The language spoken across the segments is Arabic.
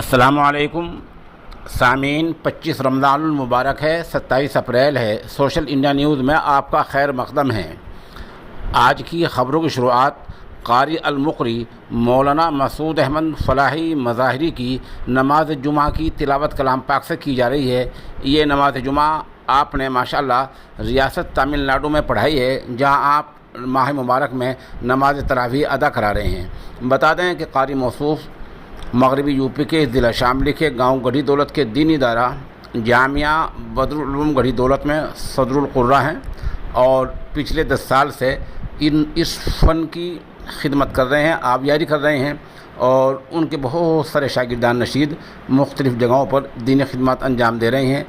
अस्सलामुअलैकुम सामीन। 25 रमज़ानुल मुबारक है, 27 अप्रैल है। सोशल इंडिया न्यूज़ में आपका खैर मक़दम है। आज की ख़बरों की शुरुआत क़ारी अल-मुक़री मौलाना मसूद अहमद फ़लाही मज़ाहिरी की नमाज जुमा की तिलावत कलाम पाक से की जा रही है। ये नमाज जुमा आपने माशाअल्लाह रियासत तमिलनाडु में पढ़ाई है, जहाँ आप माह मुबारक में नमाज तरावी अदा करा रहे हैं। बता दें कि क़ारी मौसूफ़ मगरबी यूपी के ज़िला शामली के गांव गढ़ी दौलत के दीनी इदारा जामिया बदरुल उलूम गढ़ी दौलत में सदरुल कुर्रा हैं और पिछले 10 साल से इस फ़न की खिदमत कर रहे हैं, आबियारी कर रहे हैं और उनके बहुत सारे शागिर्दान नशीद मुख्तलिफ़ जगहों पर दीनी खिदमत अंजाम दे रहे हैं।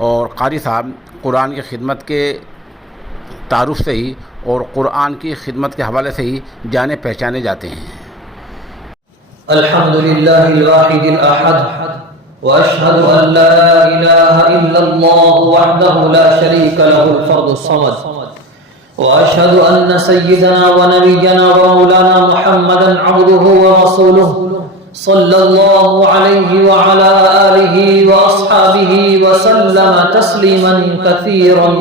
और क़ारी साहब कुरान की खिदमत के तारुफ़ से ही और कुरान की खिदमत के हवाले से ही जाने पहचाने जाते हैं। अल्हम्दुलिल्लाहिल वाहिदिल अहद व अशहदु अन ला इलाहा इल्लल्लाह वहदहु ला शरीका लहुल फर्दुस समद व अशहदु अन्न सय्यिदना व नबिय्यना व मौलाना मुहम्मदन अब्दुहु व रसूलुहु सल्लल्लाहु अलैहि व अला आलिहि व अस्हाबिहि व सल्लम तस्लीमन कसीरन।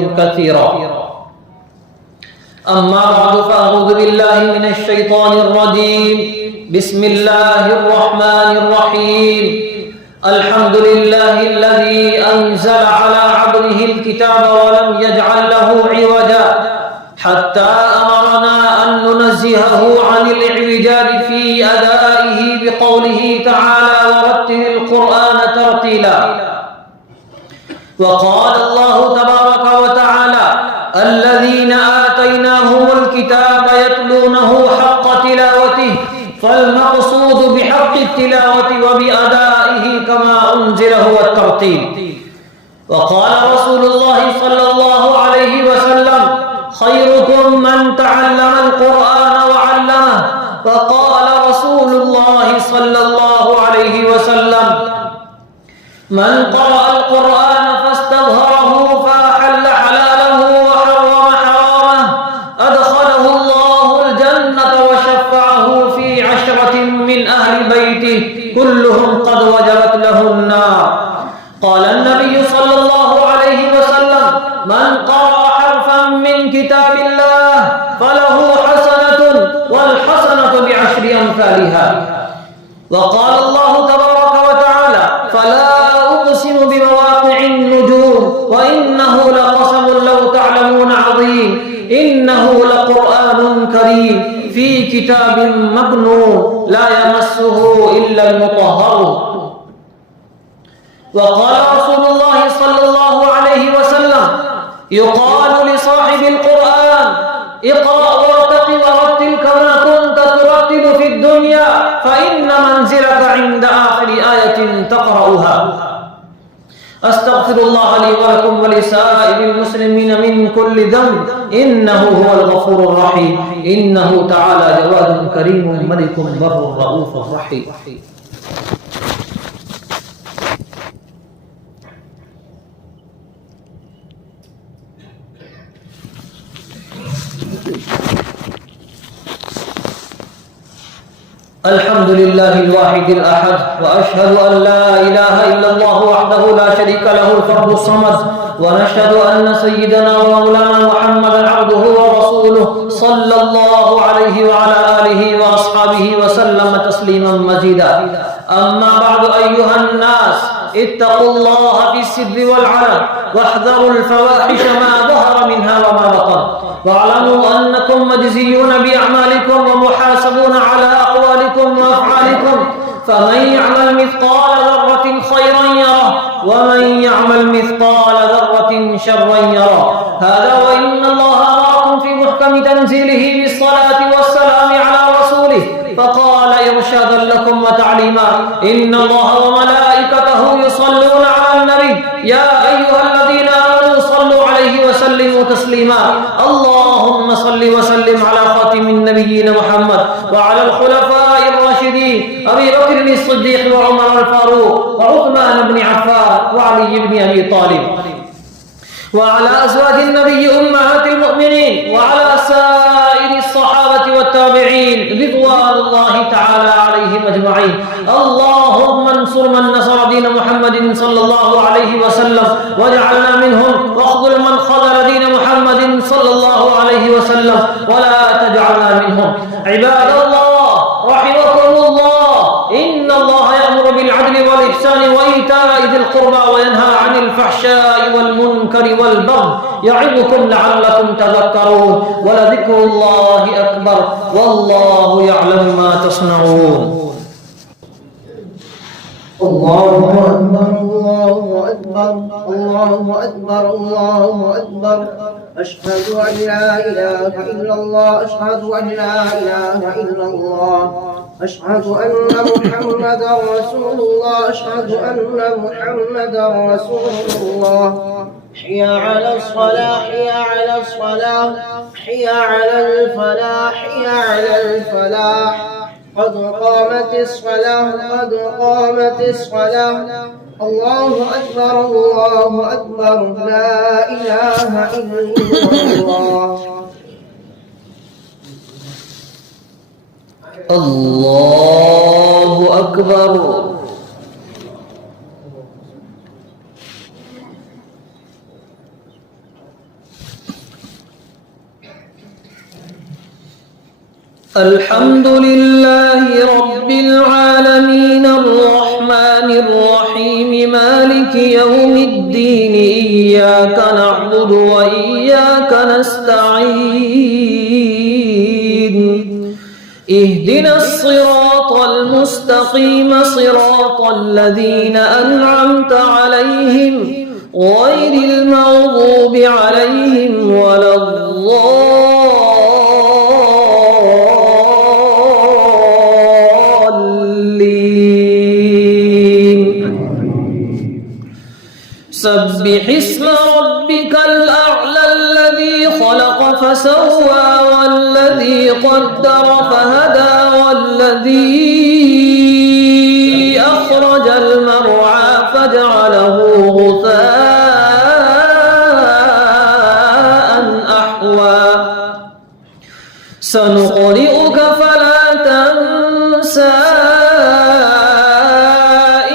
अम्मा बअद फअऊज़ु बिल्लाहि मिनश शैतानिर रजीम। बिस्मिल्लाहिर रहमानिर रहीम। अल्हम्दुलिल्लाहिल्लज़ी अंज़ल अला अब्दिहिल किताब व लम यजअल लहू इवजा हत्ता अमरना अन नुनज़्ज़िहहु अनिल इजाज फी अदाइहि बिक़ौलिहि तआला व रत्तिलिल क़ुरआन तरतीला। वक़ाल अल्लाहु तबारक व तआला الذين آتيناهم الكتاب يتلونه حق تلاوته فالمقصود بحق التلاوة وبأدائه كما أنزل هو الترتيل. وقال رسول الله صلى الله عليه وسلم خيركم من تعلم القرآن وعلمه. وقال رسول الله صلى الله عليه وسلم من قرأ القرآن فاستظهره فأحل حلاله وحرم حرامه أدخله الله الجنة وشفعه في 10 من أهل بيته كلهم قد وجبت له النار. قال النبي صلى الله عليه وسلم من قرأ حرفا من كتاب الله فله حسنة والحسنة ب10 أمثالها. وقال الله تبارك وتعالى فلا أقسم بمواقع النجوم وإنه لقسم لو تعلمون عظيم إنه لقرآن كريم في كتاب مكنون لا يمسه إلا المطهرون. وقال رسول الله صلى الله عليه وسلم يقال لصاحب القرآن اقرأ وارتق ورتل كما كنت ترتل في الدنيا فإن منزلك عند آخر آية تقرأها. أستغفر الله لي ولكم ولسائر المسلمين من كل ذنب إنه هو الغفور الرحيم. إنه تعالى جواد كريم ملك بر رؤوف رحيم. الحمد لله الواحد الأحد وأشهد أن لا إله إلا الله وحده لا شريك له الفرد الصمد ونشهد أن سيدنا ومولانا محمدا عبده ورسوله صلى الله عليه وعلى آله وأصحابه وسلم تسليما مزيدا. أما بعد أيها الناس اتقوا الله في السر والعلن واحذروا الفواحش ما ظهر منها وما بطن واعلموا أنكم مجزيون بأعمالكم ومحاسبون على أقوالكم وأفعالكم فمن يعمل مثقال ذرة خيرا يره ومن يعمل مثقال ذرة شرا يره. هذا وإن الله أمركم في محكم تنزيله بالصلاة والسلام على رسوله فقال إرشادا لكم وتعليما إن الله وملائكته يصلون على النبي يا أيها الذين آمنوا صلوا عليه وسلموا تسليما. اللهم صل وسلم على خاتم النبيين محمد وعلى الخلفاء الراشدين أبي بكر الصديق وعمر الفاروق وعثمان بن عفان وعلي بن أبي طالب وعلى أزواج النبي أمهات المؤمنين وعلى سائر الصحابة والتابعين رضوان الله تعالى عليهم أجمعين. اللهم انصر صلى الله عليه وسلم واجعلنا منهم، واخذل من خذل دين محمد صلى الله عليه وسلم ولا تجعلنا منهم. عباد الله رحمكم الله، إن الله يأمر بالعدل والإحسان وإيتاء ذي القربى وينهى عن الفحشاء والمنكر والبغي يعظكم لعلكم تذكرون، ولذكر الله أكبر والله يعلم ما تصنعون. الله أكبر الله أكبر الله أكبر الله أكبر. أشهد أن لا إله إلا الله أشهد أن لا إله إلا الله أشهد أن محمدا رسول الله أشهد أن محمدا رسول الله. حي على الصلاة حي على الصلاة حي على الفلاح حي على الفلاح. قد قامت الصلاة قد قامت الصلاة. الله أكبر الله أكبر لا إله إلا الله. الله أكبر. الحمد لله رب العالمين الرحمن الرحيم مالك يوم الدين. إياك نعبد وإياك نستعين. اهدنا الصراط المستقيم صراط الذين أنعمت عليهم غير المغضوب عليهم ولا الضالين. سبح اسم ربك الأعلى الذي خلق فسوى والذي قدر فهدى والذي أخرج المرعى فجعله غثاء أحوى. سنقرئك فلا تنسى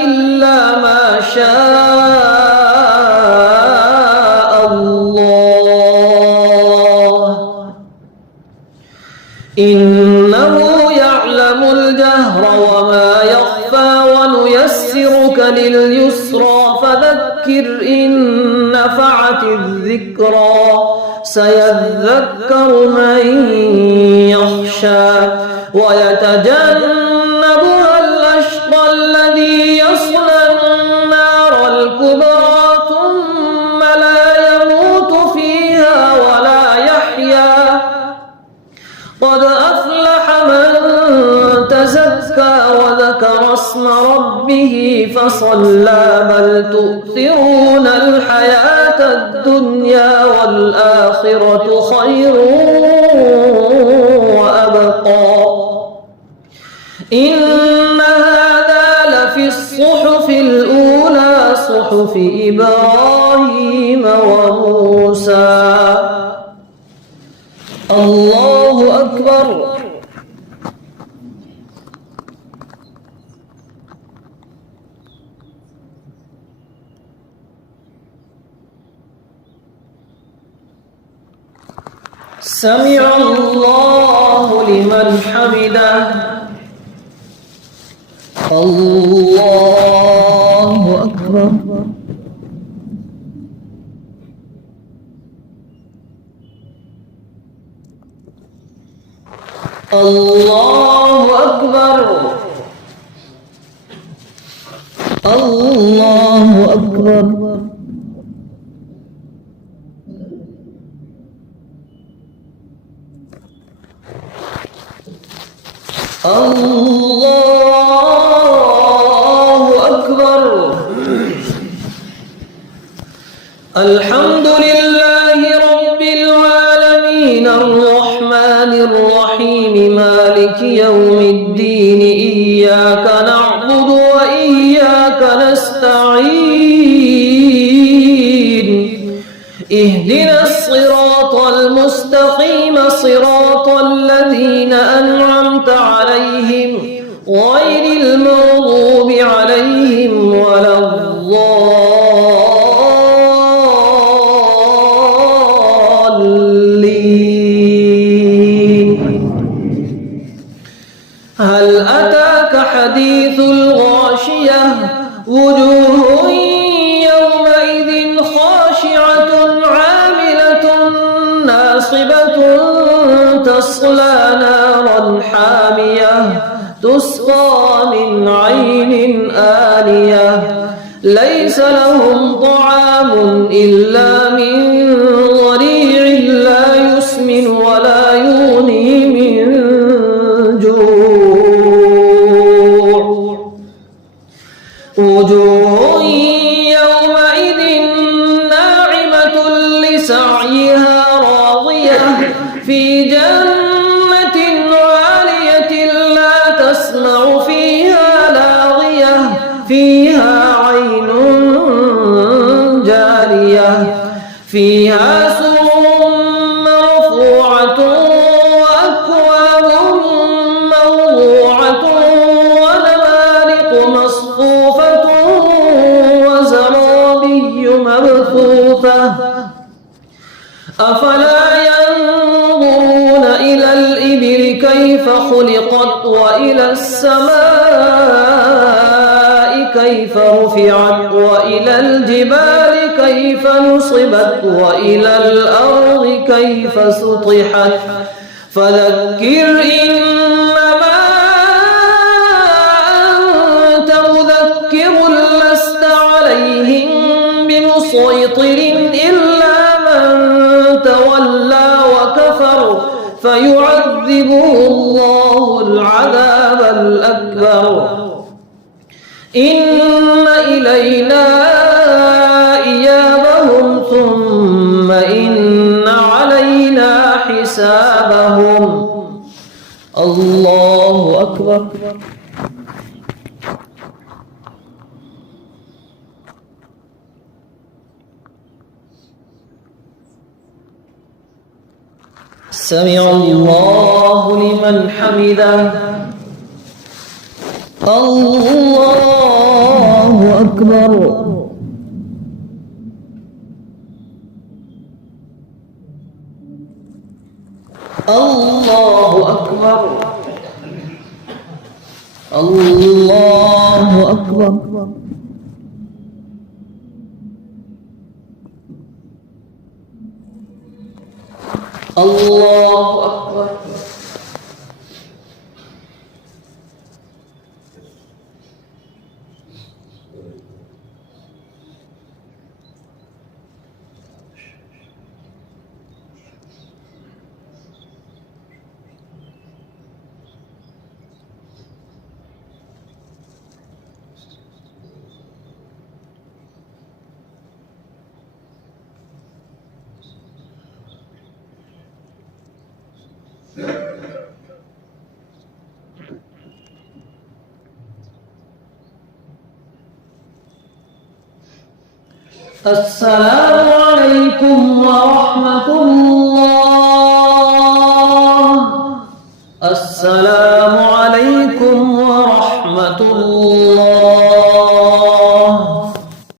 إلا ما شاء إنه يعلم الجهر وما يخفى ونيسرك لليسرى فذكر إن نفعت الذكرى سيذكر من يخشى ويتجنبها الأشقى الذي يصلى النار الكبرى ثم لا يموت فيها ولا يحيا. قد أفلح من تزكى وذكر اسم ربه فصلى بل تؤثرون الحياة الدنيا والآخرة خير وأبقى. إن هذا لفي الصحف الأولى صحف إبراهيم وموسى. الله أكبر. سمع الله لمن حمده. الله أكبر. الله أكبر. الله أكبر. الله أكبر. الحمد لله رب العالمين الرحمن الرحيم مالك يوم الدين. إياك نعبد وإياك نستعين. اهدنا الصراط المستقيم صراط الذين أنعمت عليهم غير المغضوب عليهم ولا الضالين. وجوه يومئذ خاشعة عاملة ناصبة تصلى نارا حامية تسقى من عين آنية ليس لهم طعام إلا من ضريع لا يسمن ولا يغني من جوع وجوه يومئذ ناعمة لسعيها راضية في جنة عالية لا تسمع فيها لاغية فيها عين جارية فيها سرر مرفوعة وأكواب موضوعة ونمارق مصفوفة وزرابي مبثوثة أفلا ينظرون إلى الإبل كيف خلقت وإلى السماء كيف رفعت وإلى الجبال كيف نصبت وإلى الأرض كيف سطحت فذكر إنما أنت مذكر لست عليهم بمسيطر إلا من تولى وكفر فيعذبه الله العذاب الأكبر إن إلينا إيابهم ثم إن علينا حسابهم الله أكبر سمع الله لمن حمده الله أكبر الله أكبر الله أكبر الله أكبر السلام عليكم